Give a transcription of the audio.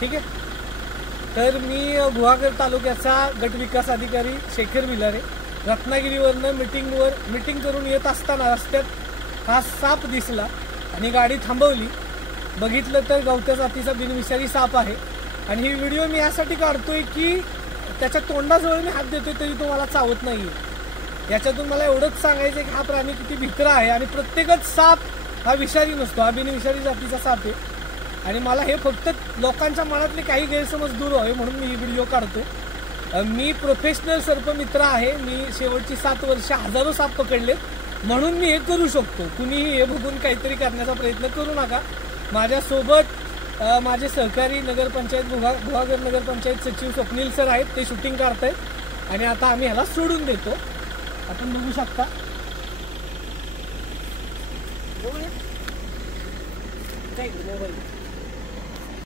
ठीक आहे. तर मी गुहागर तालुक्याचा गट विकास अधिकारी शेखर मिलारे. रत्नागिरीवरनं मीटिंग करून येत असताना रस्त्यात हा साप दिसला आणि गाडी थांबवली. बघितलं तर गवत्या जातीचा बिनविषारी साप आहे. आणि ही व्हिडिओ मी यासाठी काढतोय की त्याच्या तोंडाजवळ मी हात देतोय तरी तो मला चावत नाहीये. याच्यातून मला एवढंच सांगायचं की हा प्राणी किती भित्र आहे आणि प्रत्येकच साप हा विषारी नसतो, हा बिनविषारी जातीचा साप आहे. आणि मला हे फक्त लोकांच्या मनातले काही गैरसमज दूर व्हावे म्हणून मी ही व्हिडिओ काढतो. मी प्रोफेशनल सर्पमित्र आहे. मी शेवटची 7 वर्ष हजारो साप पकडलेत म्हणून मी हे करू शकतो. कुणीही हे बघून काहीतरी करण्याचा प्रयत्न करू नका. माझ्यासोबत माझे सहकारी नगरपंचायत गुहागर नगरपंचायत सचिव स्वप्नील सर आहेत. ते शूटिंग करतायत आणि आता आम्ही ह्याला सोडून देतो. आपण बघू शकता. मोबाईल